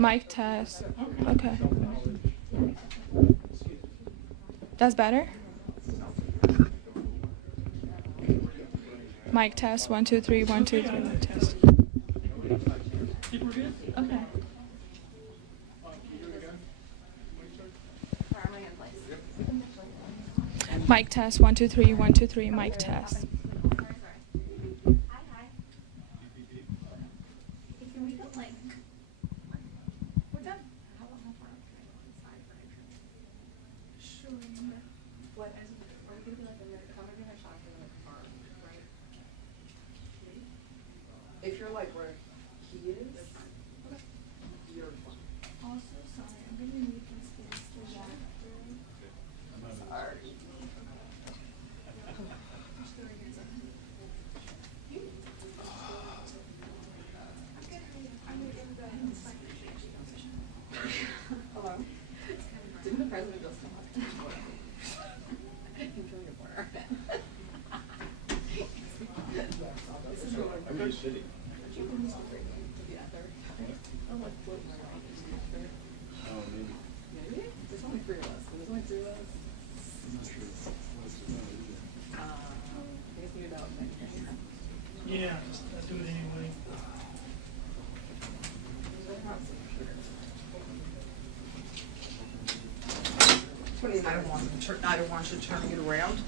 Mic test. Okay. That's better? Mic test. 1 2 3 1 2 3 mic test. Okay. Mic test. 1 2 3 1 2 3 mic test. If you're like where he is, you're fine. Also, sorry, I'm going to need this space to walk through. Sorry. Hello? Didn't the president just come up? Enjoy your water. I'm just sitting. Oh, maybe. Maybe? There's only three of us. There's only two of us. I'm not sure what it's about either. I guess you know next year. Yeah, just do it anyway. I don't want you turning it around.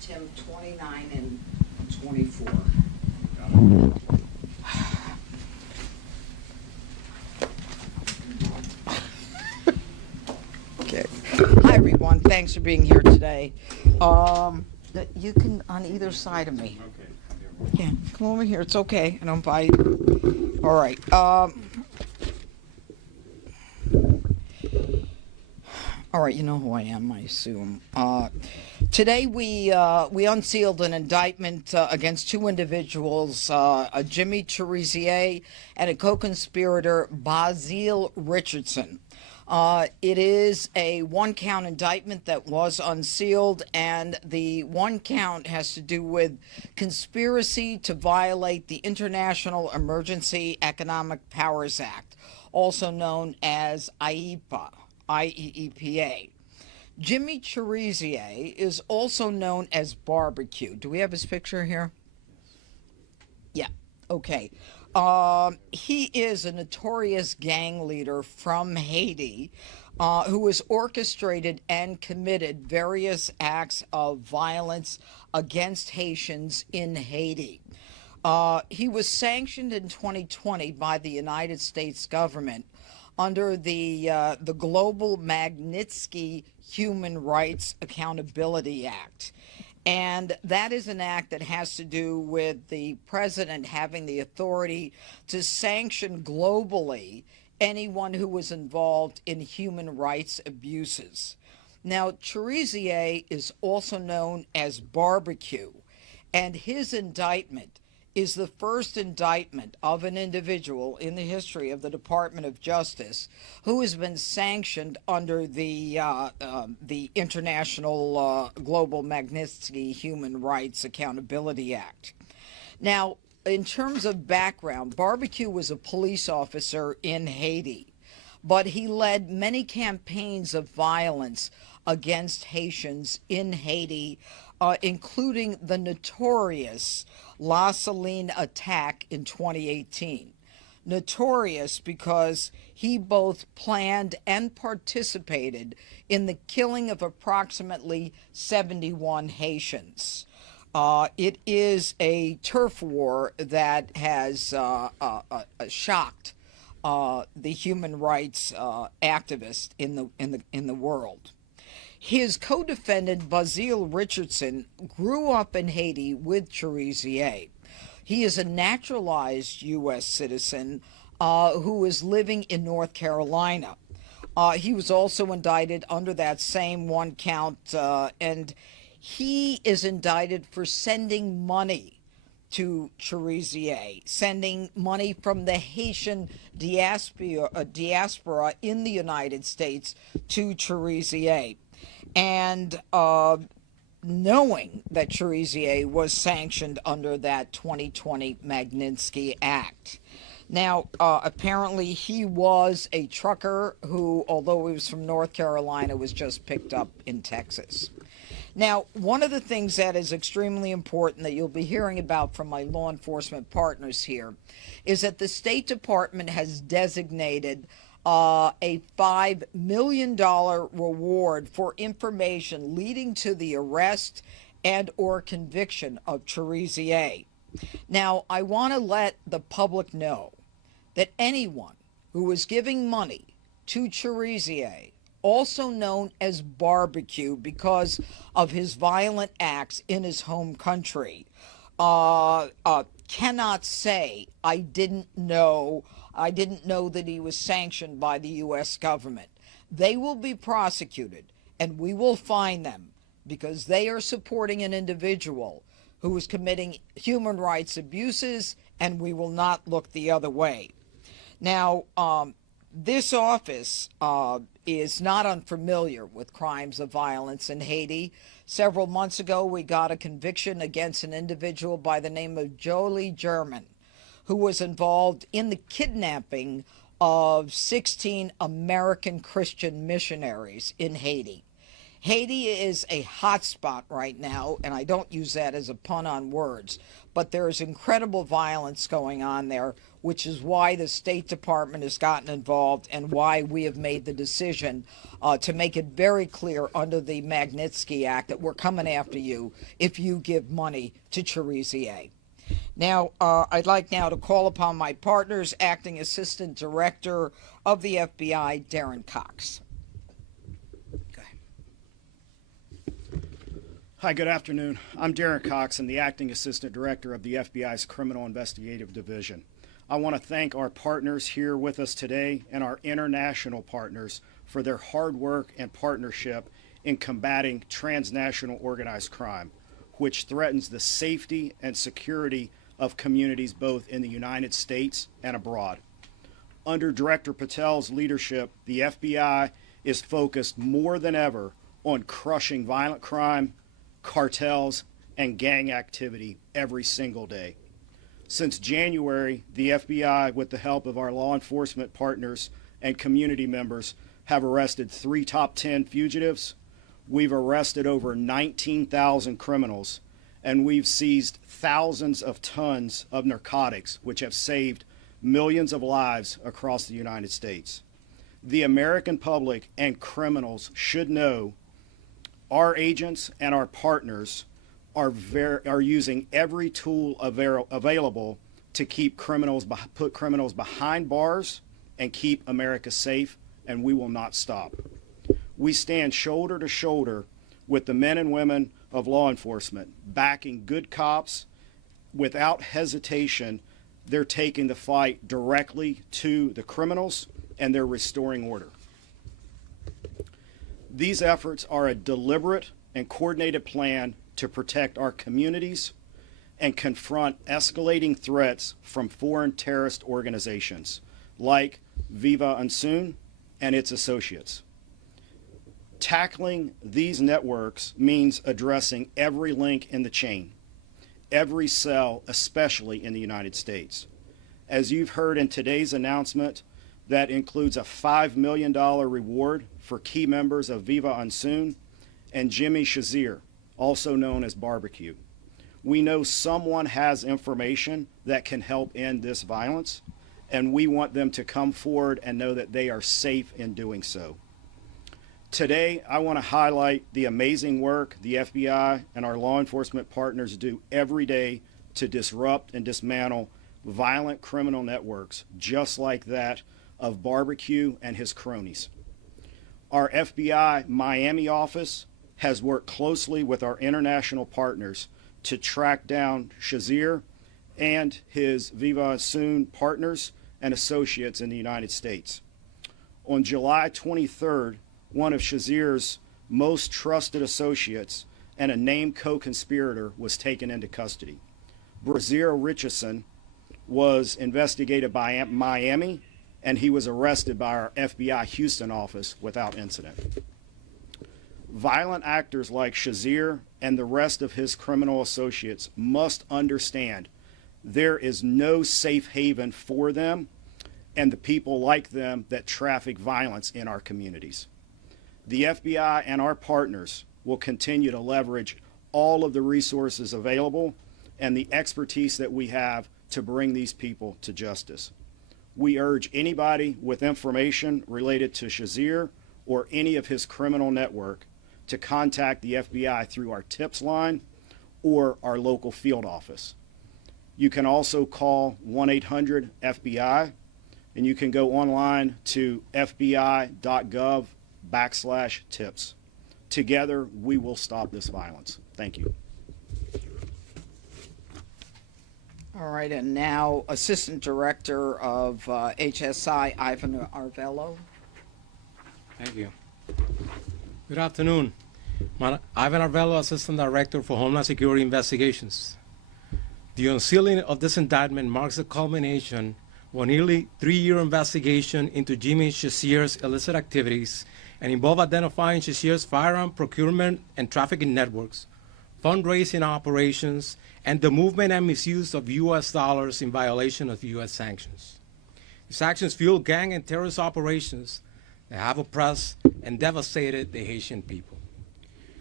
Tim, 29 and 24. Okay. Hi, everyone. Thanks for being here today. You can on either side of me. Okay. Yeah, come over here. It's okay. I don't bite. All right. All right, you know who I am, I assume. Today we unsealed an indictment against two individuals, Jimmy Chérizier and a co-conspirator, Basile Richardson. It is a one-count indictment that was unsealed, and the one count has to do with conspiracy to violate the International Emergency Economic Powers Act, also known as IEEPA. IEEPA. Jimmy Chérizier is also known as Barbecue. Do we have his picture here? Yeah, okay. He is a notorious gang leader from Haiti who has orchestrated and committed various acts of violence against Haitians in Haiti. He was sanctioned in 2020 by the United States government under the Global Magnitsky Human Rights Accountability Act. And that is an act that has to do with the president having the authority to sanction globally anyone who was involved in human rights abuses. Now, Chérizier is also known as Barbecue, and his indictment is the first indictment of an individual in the history of the Department of Justice who has been sanctioned under the International Global Magnitsky Human Rights Accountability Act. Now, in terms of background, Barbecue was a police officer in Haiti, but he led many campaigns of violence against Haitians in Haiti, including the notorious La Saline attack in 2018. Notorious because he both planned and participated in the killing of approximately 71 Haitians. It is a turf war that has shocked the human rights activists in the world. His co-defendant, Basile Richardson, grew up in Haiti with Chérizier. He is a naturalized U.S. citizen who is living in North Carolina. He was also indicted under that same one count, and he is indicted for sending money to Chérizier, sending money from the Haitian diaspora in the United States to Chérizier. And knowing that Chérizier was sanctioned under that 2020 Magnitsky Act. Now, apparently he was a trucker who, although he was from North Carolina, was just picked up in Texas. Now, one of the things that is extremely important that you'll be hearing about from my law enforcement partners here is that the State Department has designated a $5 million reward for information leading to the arrest and or conviction of Chérizier. Now, I want to let the public know that anyone who is giving money to Chérizier, also known as Barbecue because of his violent acts in his home country, cannot say, I didn't know that he was sanctioned by the U.S. government. They will be prosecuted, and we will find them because they are supporting an individual who is committing human rights abuses, and we will not look the other way. Now, this office is not unfamiliar with crimes of violence in Haiti. Several months ago, we got a conviction against an individual by the name of Jolie German, who was involved in the kidnapping of 16 American Christian missionaries in Haiti. Haiti is a hot spot right now, and I don't use that as a pun on words, but there is incredible violence going on there, which is why the State Department has gotten involved and why we have made the decision to make it very clear under the Magnitsky Act that we're coming after you if you give money to Chérizier. Now, I'd like now to call upon my partners, Acting Assistant Director of the FBI, Darren Cox. Hi, good afternoon. I'm Darren Cox. I'm the Acting Assistant Director of the FBI's Criminal Investigative Division. I want to thank our partners here with us today and our international partners for their hard work and partnership in combating transnational organized crime, which threatens the safety and security of communities both in the United States and abroad. Under Director Patel's leadership, the FBI is focused more than ever on crushing violent crime, cartels, and gang activity every single day. Since January, the FBI, with the help of our law enforcement partners and community members, have arrested 3 top 10 fugitives. We've arrested over 19,000 criminals, and we've seized thousands of tons of narcotics, which have saved millions of lives across the United States. The American public and criminals should know our agents and our partners are using every tool available to keep put criminals behind bars and keep America safe, and we will not stop. We stand shoulder to shoulder with the men and women of law enforcement, backing good cops without hesitation. They're taking the fight directly to the criminals, and they're restoring order. These efforts are a deliberate and coordinated plan to protect our communities and confront escalating threats from foreign terrorist organizations like Viva Unsoon and its associates. Tackling these networks means addressing every link in the chain, every cell, especially in the United States. As you've heard in today's announcement, that includes a $5 million reward for key members of Viva Unsoon and Jimmy Chérizier, also known as Barbecue. We know someone has information that can help end this violence, and we want them to come forward and know that they are safe in doing so. Today, I want to highlight the amazing work the FBI and our law enforcement partners do every day to disrupt and dismantle violent criminal networks, just like that of Barbecue and his cronies. Our FBI Miami office has worked closely with our international partners to track down Chérizier and his Viva Unsoon partners and associates in the United States. On July 23rd, one of Chérizier's most trusted associates and a named co-conspirator was taken into custody. Brazier Richardson was investigated by Miami, and he was arrested by our FBI Houston office without incident. Violent actors like Chérizier and the rest of his criminal associates must understand there is no safe haven for them and the people like them that traffic violence in our communities. The FBI and our partners will continue to leverage all of the resources available and the expertise that we have to bring these people to justice. We urge anybody with information related to Chérizier or any of his criminal network to contact the FBI through our tips line or our local field office. You can also call 1-800-FBI, and you can go online to fbi.gov/tips. Together, we will stop this violence. Thank you. All right, and now Assistant Director of HSI, Ivan Arvello. Thank you. Good afternoon. Ivan Arvello, Assistant Director for Homeland Security Investigations. The unsealing of this indictment marks the culmination of a nearly 3-year investigation into Jimmy Chérizier's illicit activities and involved identifying Chérizier's firearm procurement and trafficking networks, fundraising operations, and the movement and misuse of U.S. dollars in violation of U.S. sanctions. These actions fuel gang and terrorist operations that have oppressed and devastated the Haitian people.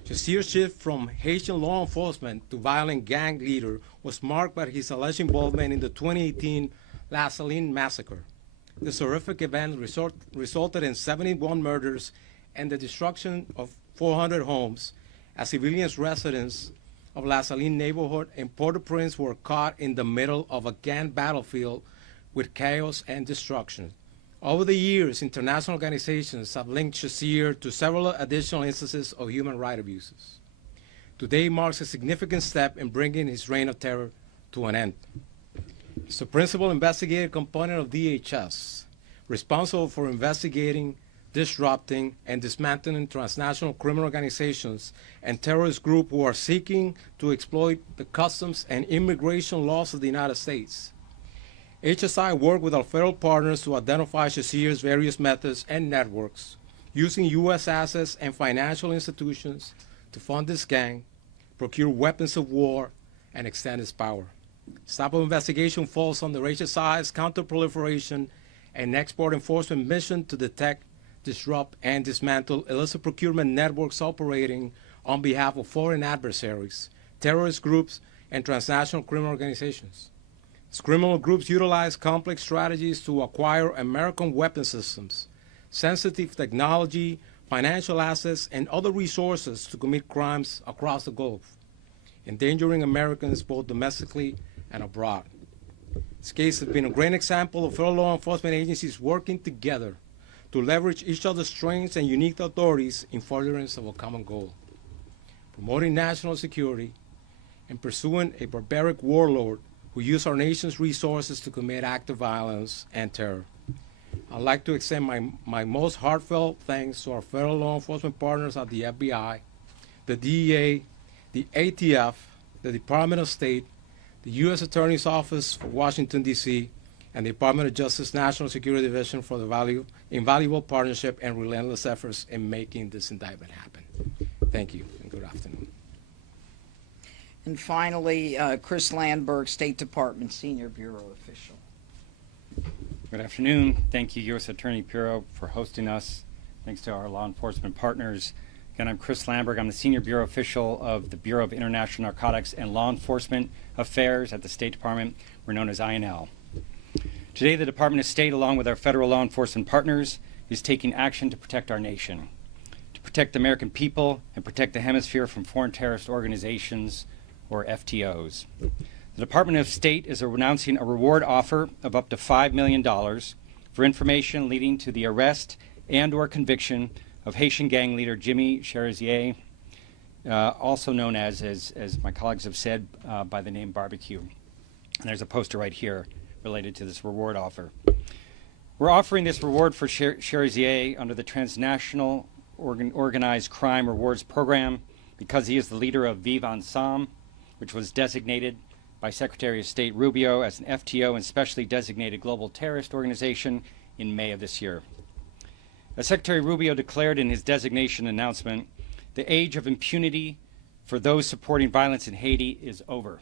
Chérizier's shift from Haitian law enforcement to violent gang leader was marked by his alleged involvement in the 2018 La Saline massacre. This horrific event resulted in 71 murders and the destruction of 400 homes as civilians residents of La Saline neighborhood in Port-au-Prince were caught in the middle of a gang battlefield with chaos and destruction. Over the years, international organizations have linked Chérizier to several additional instances of human rights abuses. Today marks a significant step in bringing his reign of terror to an end. It's the principal investigative component of DHS, responsible for investigating, disrupting, and dismantling transnational criminal organizations and terrorist groups who are seeking to exploit the customs and immigration laws of the United States. HSI worked with our federal partners to identify Chérizier's various methods and networks, using U.S. assets and financial institutions to fund this gang, procure weapons of war, and extend its power. This type of investigation falls under HSI's counterproliferation and export enforcement mission to detect, disrupt, and dismantle illicit procurement networks operating on behalf of foreign adversaries, terrorist groups, and transnational criminal organizations. These criminal groups utilize complex strategies to acquire American weapon systems, sensitive technology, financial assets, and other resources to commit crimes across the globe, endangering Americans both domestically and abroad. This case has been a great example of federal law enforcement agencies working together to leverage each other's strengths and unique authorities in furtherance of a common goal, promoting national security and pursuing a barbaric warlord who use our nation's resources to commit acts of violence and terror. I'd like to extend my most heartfelt thanks to our federal law enforcement partners at the FBI, the DEA, the ATF, the Department of State, the U.S. Attorney's Office for Washington, D.C., and the Department of Justice National Security Division for the invaluable partnership and relentless efforts in making this indictment happen. Thank you, and good afternoon. And finally, Chris Landberg, State Department Senior Bureau Official. Good afternoon. Thank you, U.S. Attorney Pirro, for hosting us. Thanks to our law enforcement partners. Again, I'm Chris Landberg. I'm the Senior Bureau Official of the Bureau of International Narcotics and Law Enforcement Affairs at the State Department. We're known as INL. Today, the Department of State, along with our federal law enforcement partners, is taking action to protect our nation, to protect the American people, and protect the hemisphere from foreign terrorist organizations, or FTOs. The Department of State is announcing a reward offer of up to $5 million for information leading to the arrest and/or conviction of Haitian gang leader Jimmy Chérizier, also known as my colleagues have said, by the name Barbecue. And there's a poster right here related to this reward offer. We're offering this reward for Chérizier under the Transnational Organized Crime Rewards Program because he is the leader of Vive Ensemble, which was designated by Secretary of State Rubio as an FTO and specially designated global terrorist organization in May of this year. As Secretary Rubio declared in his designation announcement, the age of impunity for those supporting violence in Haiti is over.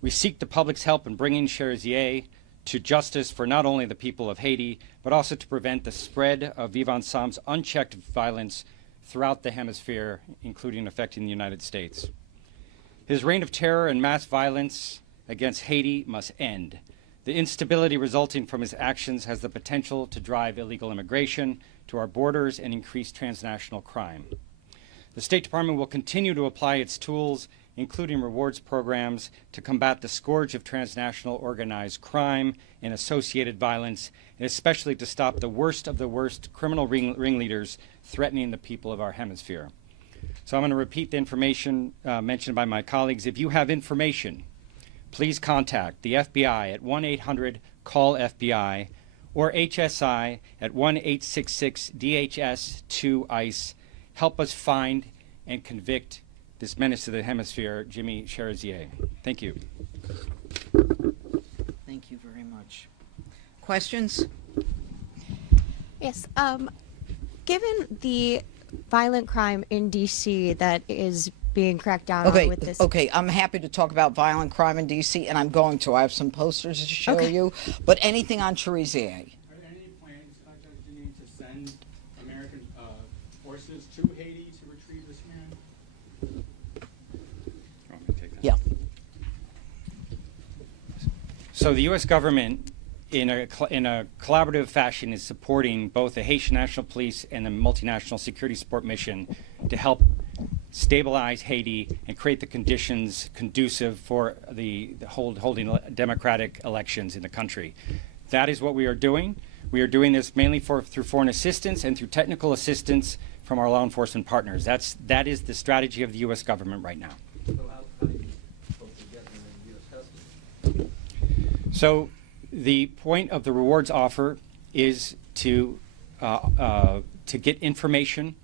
We seek the public's help in bringing Chérizier to justice for not only the people of Haiti, but also to prevent the spread of Vivant Sam's unchecked violence throughout the hemisphere, including affecting the United States. His reign of terror and mass violence against Haiti must end. The instability resulting from his actions has the potential to drive illegal immigration to our borders and increase transnational crime. The State Department will continue to apply its tools, including rewards programs, to combat the scourge of transnational organized crime and associated violence, and especially to stop the worst of the worst criminal ringleaders threatening the people of our hemisphere. So I'm going to repeat the information mentioned by my colleagues. If you have information, please contact the FBI at 1-800-CALL-FBI or HSI at 1-866-DHS-2-ICE. Help us find and convict this menace to the hemisphere, Jimmy Chérizier. Thank you. Thank you very much. Questions? Yes. Given the violent crime in D.C. that is being cracked down on with this. Okay, I'm happy to talk about violent crime in D.C., and I'm going to. I have some posters to show you, but anything on Chérizier? Are there any plans, Dr. Jeanine, to send American forces to Haiti to retrieve this man? Yeah. So the U.S. government, in a collaborative fashion, is supporting both the Haitian National Police and the multinational security support mission to help stabilize Haiti and create the conditions conducive for holding democratic elections in the country. That is what we are doing. We are doing this mainly through foreign assistance and through technical assistance from our law enforcement partners. That is the strategy of the U.S. government right now. So the point of the rewards offer is to get information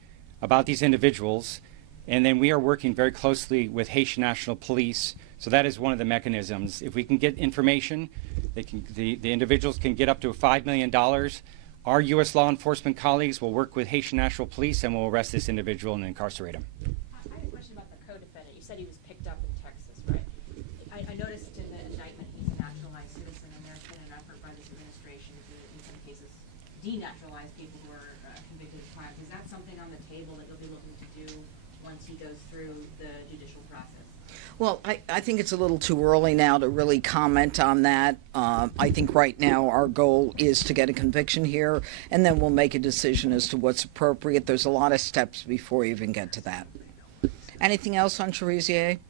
about these individuals, and then we are working very closely with Haitian National Police. So that is one of the mechanisms. If we can get information, the individuals can get up to $5 million. Our U.S. law enforcement colleagues will work with Haitian National Police and will arrest this individual and incarcerate him. I have a question about the co-defendant. You said he was picked up in Texas, right? I noticed in the indictment he's a naturalized citizen, and there's been an effort by this administration to, in some cases, denaturalize people who are convicted of crimes. Is that something on the table that you'll be looking to do once he goes through the judicial process? Well, I think it's a little too early now to really comment on that. I think right now our goal is to get a conviction here, and then we'll make a decision as to what's appropriate. There's a lot of steps before you even get to that. Anything else on Chérizier?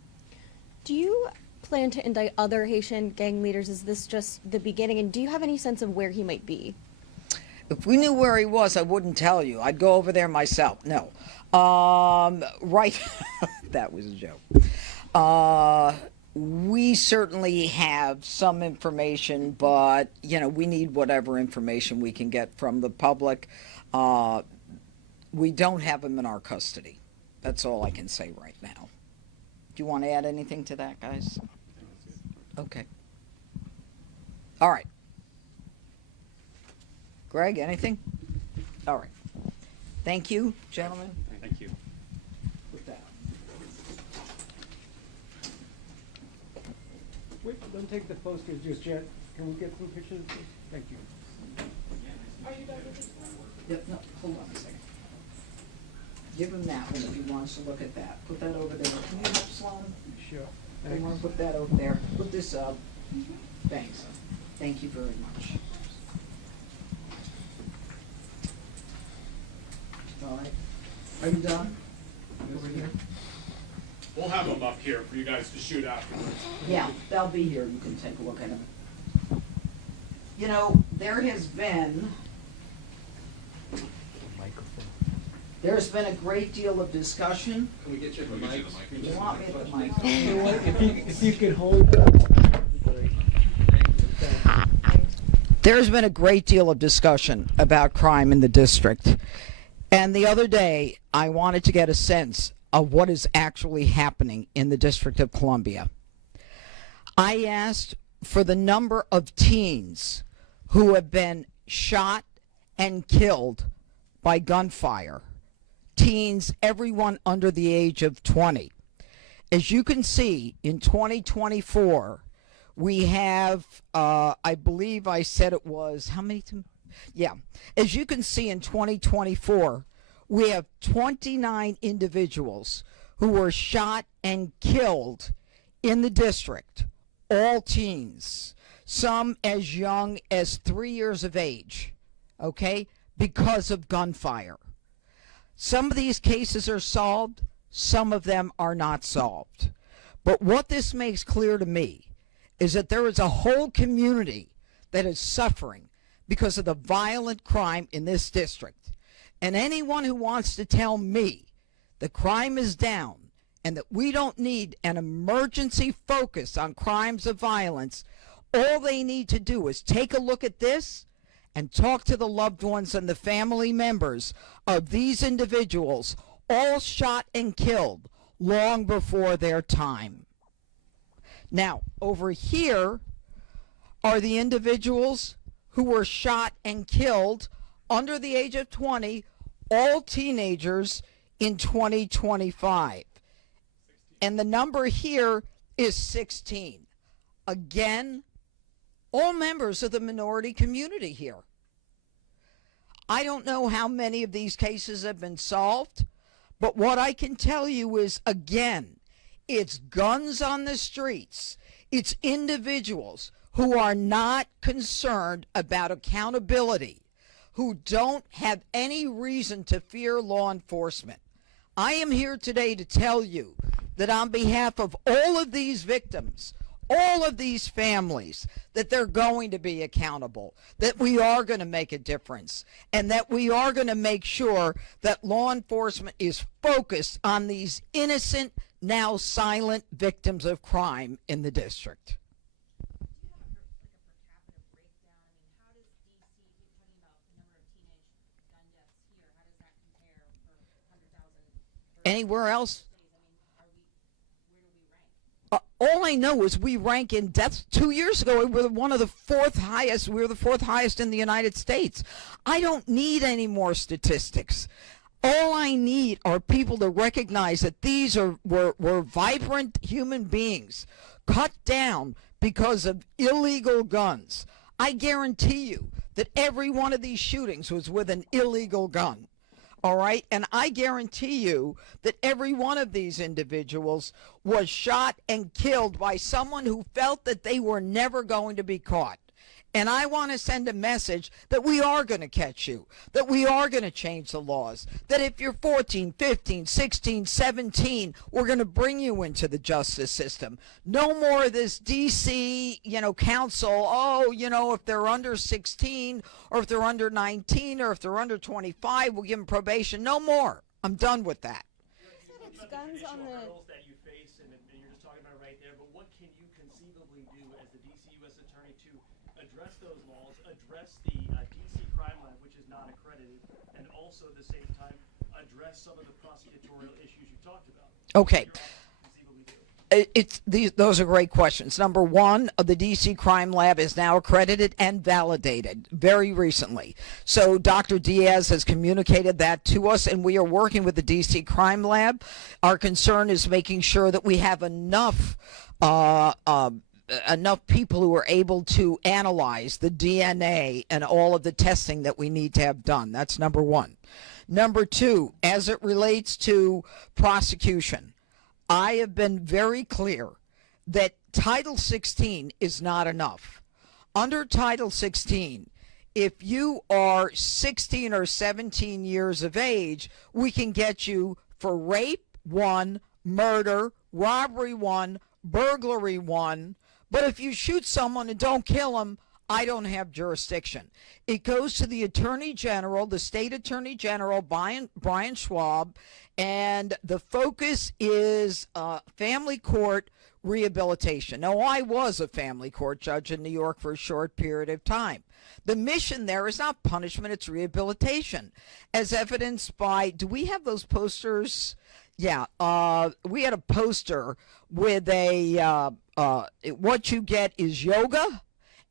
Do you plan to indict other Haitian gang leaders? Is this just the beginning? And do you have any sense of where he might be? If we knew where he was, I wouldn't tell you. I'd go over there myself. No. Right. That was a joke. We certainly have some information, but, you know, we need whatever information we can get from the public. We don't have him in our custody. That's all I can say right now. Do you want to add anything to that, guys? Okay. All right. Greg, anything? All right. Thank you, gentlemen. Thank you. Put that. Wait, don't take the posters just yet. Can we get some pictures, please? Thank you. Yep, no, hold on a second. Give him that one if he wants to look at that. Put that over there. Can you help Sloan? Sure. I want to put that over there. Put this up. Thanks. Thank you very much. All right. Are you done? Over here? We'll have them up here for you guys to shoot afterwards. Yeah, they'll be here. You can take a look at them. You know, there's been a great deal of discussion. Can we get you the mic? You want me at the mic? If you could hold it. There's been a great deal of discussion about crime in the district. And the other day, I wanted to get a sense of what is actually happening in the District of Columbia. I asked for the number of teens who have been shot and killed by gunfire. Teens, everyone under the age of 20. As you can see, in 2024, we have, I believe I said it was, how many? Yeah. As you can see, in 2024, we have 29 individuals who were shot and killed in the district, all teens, some as young as 3 years of age, okay, because of gunfire. Some of these cases are solved, some of them are not solved. But what this makes clear to me is that there is a whole community that is suffering because of the violent crime in this district. And anyone who wants to tell me the crime is down and that we don't need an emergency focus on crimes of violence, all they need to do is take a look at this and talk to the loved ones and the family members of these individuals, all shot and killed long before their time. Now, over here are the individuals who were shot and killed under the age of 20, all teenagers, in 2025. And the number here is 16. Again, all members of the minority community here. I don't know how many of these cases have been solved, but what I can tell you is, again, it's guns on the streets. It's individuals who are not concerned about accountability, who don't have any reason to fear law enforcement. I am here today to tell you that on behalf of all of these victims, all of these families, that they're going to be accountable, that we are going to make a difference, and that we are going to make sure that law enforcement is focused on these innocent, now silent victims of crime in the district. Anywhere else? All I know is we rank in deaths. 2 years ago, we were one of the fourth highest. We were the fourth highest in the United States. I don't need any more statistics. All I need are people to recognize that these were vibrant human beings cut down because of illegal guns. I guarantee you that every one of these shootings was with an illegal gun. All right, and I guarantee you that every one of these individuals was shot and killed by someone who felt that they were never going to be caught. And I want to send a message that we are going to catch you, that we are going to change the laws, that if you're 14, 15, 16, 17, we're going to bring you into the justice system. No more of this D.C., council, if they're under 16 or if they're under 19 or if they're under 25, we'll give them probation. No more. I'm done with that. It's guns on the hurdles that you face, and you're just talking about right there, but what can you conceivably do as the D.C. U.S. Attorney to address those laws, address the D.C. crime lab, which is not accredited, and also at the same time address some of the prosecutorial issues you talked about? Okay. Those are great questions. Number one, the D.C. Crime Lab is now accredited and validated very recently. So Dr. Diaz has communicated that to us, and we are working with the D.C. Crime Lab. Our concern is making sure that we have enough people who are able to analyze the DNA and all of the testing that we need to have done. That's number one. Number two, as it relates to prosecution, I have been very clear that Title 16 is not enough. Under Title 16, if you are 16 or 17 years of age, we can get you for rape 1, murder, robbery 1, burglary 1. But if you shoot someone and don't kill them, I don't have jurisdiction. It goes to the Attorney General, the State Attorney General, Brian Schwab, and the focus is family court rehabilitation. Now, I was a family court judge in New York for a short period of time. The mission there is not punishment, it's rehabilitation, as evidenced by, do we have those posters? Yeah, we had a poster with a what you get is yoga,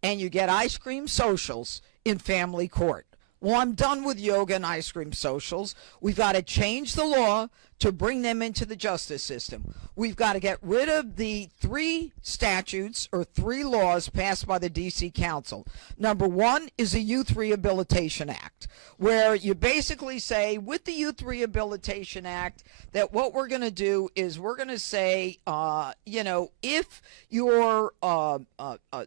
and you get ice cream socials in family court. Well, I'm done with yoga and ice cream socials. We've got to change the law to bring them into the justice system. We've got to get rid of the 3 statutes or 3 laws passed by the D.C. Council. Number 1 is the Youth Rehabilitation Act, where you basically say with the Youth Rehabilitation Act that what we're going to do is we're going to say, if you're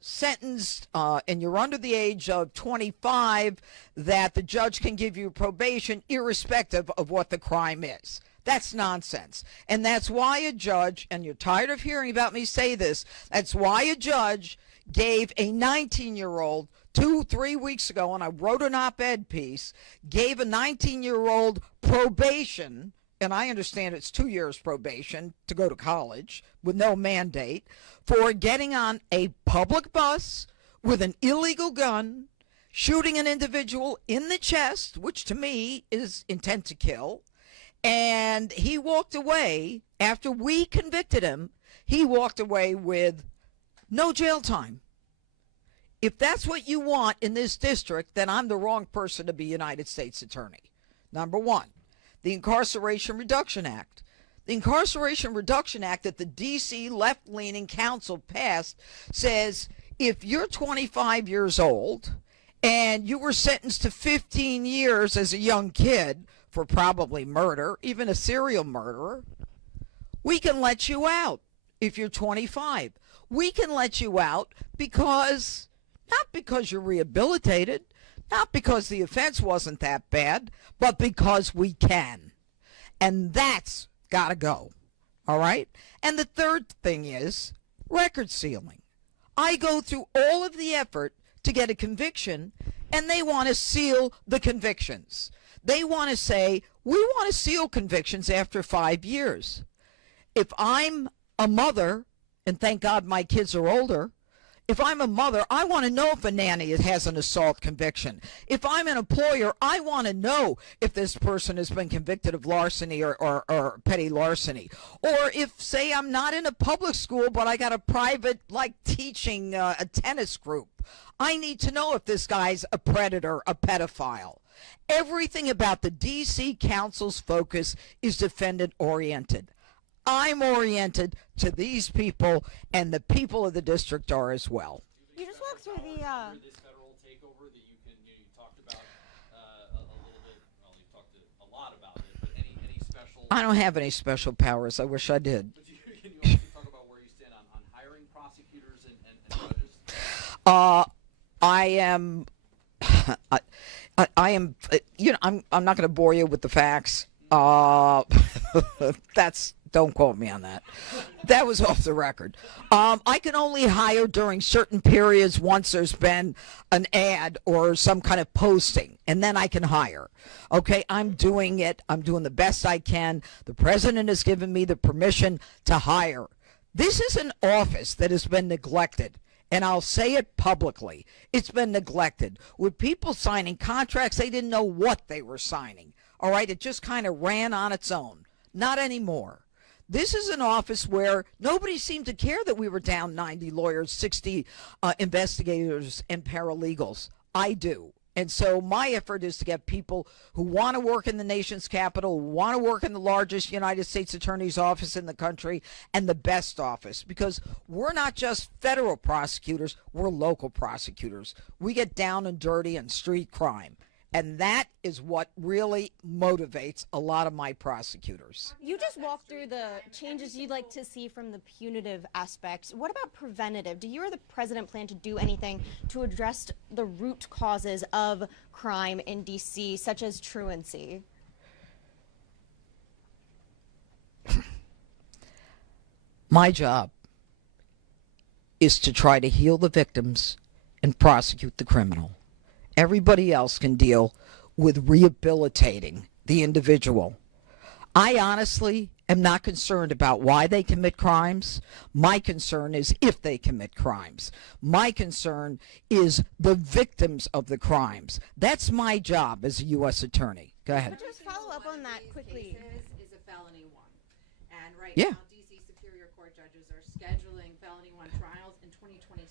sentenced and you're under the age of 25, that the judge can give you probation irrespective of what the crime is. That's nonsense. And that's why a judge, and you're tired of hearing about me say this, that's why a judge gave a 19-year-old 2-3 weeks ago, and I wrote an op-ed piece, gave a 19-year-old probation, and I understand it's 2 years probation to go to college with no mandate, for getting on a public bus with an illegal gun, shooting an individual in the chest, which to me is intent to kill. And he walked away, after we convicted him, he walked away with no jail time. If that's what you want in this district, then I'm the wrong person to be United States Attorney. Number 1, the Incarceration Reduction Act. The Incarceration Reduction Act that the D.C. left-leaning council passed says if you're 25 years old and you were sentenced to 15 years as a young kid for probably murder, even a serial murderer, we can let you out if you're 25. We can let you out because, not because you're rehabilitated, not because the offense wasn't that bad, but because we can. And that's got to go, all right? And the third thing is record sealing. I go through all of the effort to get a conviction, and they want to seal the convictions. They want to say, we want to seal convictions after 5 years. If I'm a mother, and thank God my kids are older, if I'm a mother, I want to know if a nanny has an assault conviction. If I'm an employer, I want to know if this person has been convicted of larceny or petty larceny. Or if, say, I'm not in a public school, but I got a private, like, teaching a tennis group. I need to know if this guy's a predator, a pedophile. Everything about the D.C. Council's focus is defendant-oriented. I'm oriented to these people, and the people of the district are as well. You just walked through the. This federal takeover that you talked about a little bit. Well, you talked a lot about it, but any special. I don't have any special powers. I wish I did. But can you also talk about where you stand on hiring prosecutors and judges? I am. I am. I'm not going to bore you with the facts. Don't quote me on that. That was off the record. I can only hire during certain periods once there's been an ad or some kind of posting, and then I can hire. Okay, I'm doing it. I'm doing the best I can. The president has given me the permission to hire. This is an office that has been neglected. And I'll say it publicly. It's been neglected. With people signing contracts, they didn't know what they were signing. All right, it just kind of ran on its own. Not anymore. This is an office where nobody seemed to care that we were down 90 lawyers, 60 investigators, and paralegals. I do. And so my effort is to get people who want to work in the nation's capital, who want to work in the largest United States Attorney's office in the country, and the best office. Because we're not just federal prosecutors, we're local prosecutors. We get down and dirty in street crime. And that is what really motivates a lot of my prosecutors. You just walked through the changes you'd like to see from the punitive aspects. What about preventative? Do you or the president plan to do anything to address the root causes of crime in D.C., such as truancy? My job is to try to heal the victims and prosecute the criminal. Everybody else can deal with rehabilitating the individual. I honestly am not concerned about why they commit crimes. My concern is if they commit crimes. My concern is the victims of the crimes. That's my job as a U.S. attorney. Go ahead. But just follow up on that quickly. Is a felony one. And right Yeah. now, D.C. Superior Superior Court judges are scheduling felony one trials in 2027,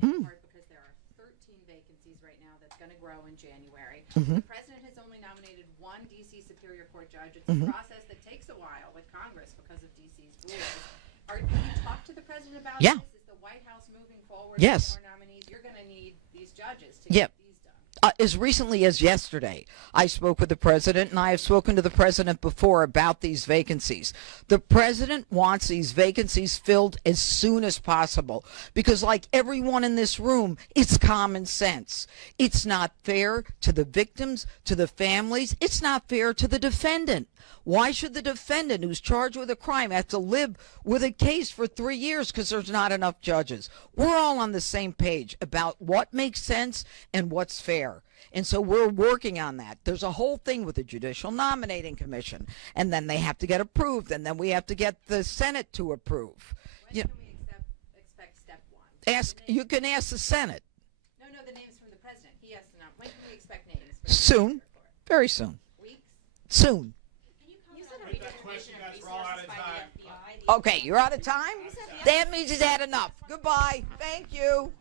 in part because there are 13 vacancies right now that's going to grow in January. The president has only nominated one D.C. Superior Court judge. It's a process that takes a while with Congress because of D.C.'s rules. Have you talked to the president about this? Is the White House moving forward with more nominees? You're going to need these judges to get these done. As recently as yesterday, I spoke with the president, and I have spoken to the president before about these vacancies. The president wants these vacancies filled as soon as possible because, like everyone in this room, it's common sense. It's not fair to the victims, to the families. It's not fair to the defendant. Why should the defendant who's charged with a crime have to live with a case for 3 years because there's not enough judges? We're all on the same page about what makes sense and what's fair. And so we're working on that. There's a whole thing with the Judicial Nominating Commission, and then they have to get approved, and then we have to get the Senate to approve. When can we expect step one? You can ask the Senate. No, the names from the president. He has to know. When can we expect names? Soon. Very soon. Weeks? Soon. FBI. Okay, you're out of time? That means he's had enough. Goodbye. Thank you.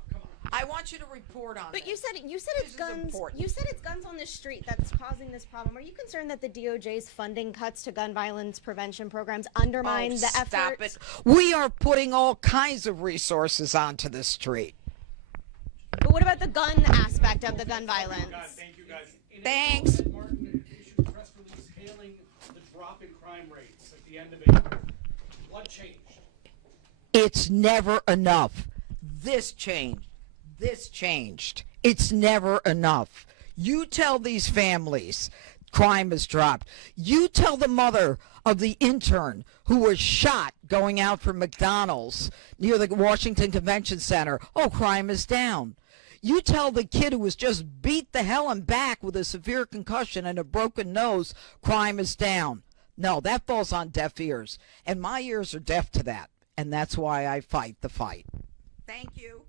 I want you to report on But this. you said it's guns. You said it's guns on the street that's causing this problem. Are you concerned that the DOJ's funding cuts to gun violence prevention programs undermine the efforts? Stop it. We are putting all kinds of resources onto the street. But what about the gun aspect of the gun violence? Thank you, guys. Thanks. Martin issued a press release hailing the drop in crime rates at the end of April. What changed? It's never enough. This changed. This changed. It's never enough. You tell these families crime has dropped. You tell the mother of the intern who was shot going out from McDonald's near the Washington Convention Center, oh, crime is down. You tell the kid who was just beat the hell and back with a severe concussion and a broken nose, crime is down. No, that falls on deaf ears. And my ears are deaf to that. And that's why I fight the fight. Thank you.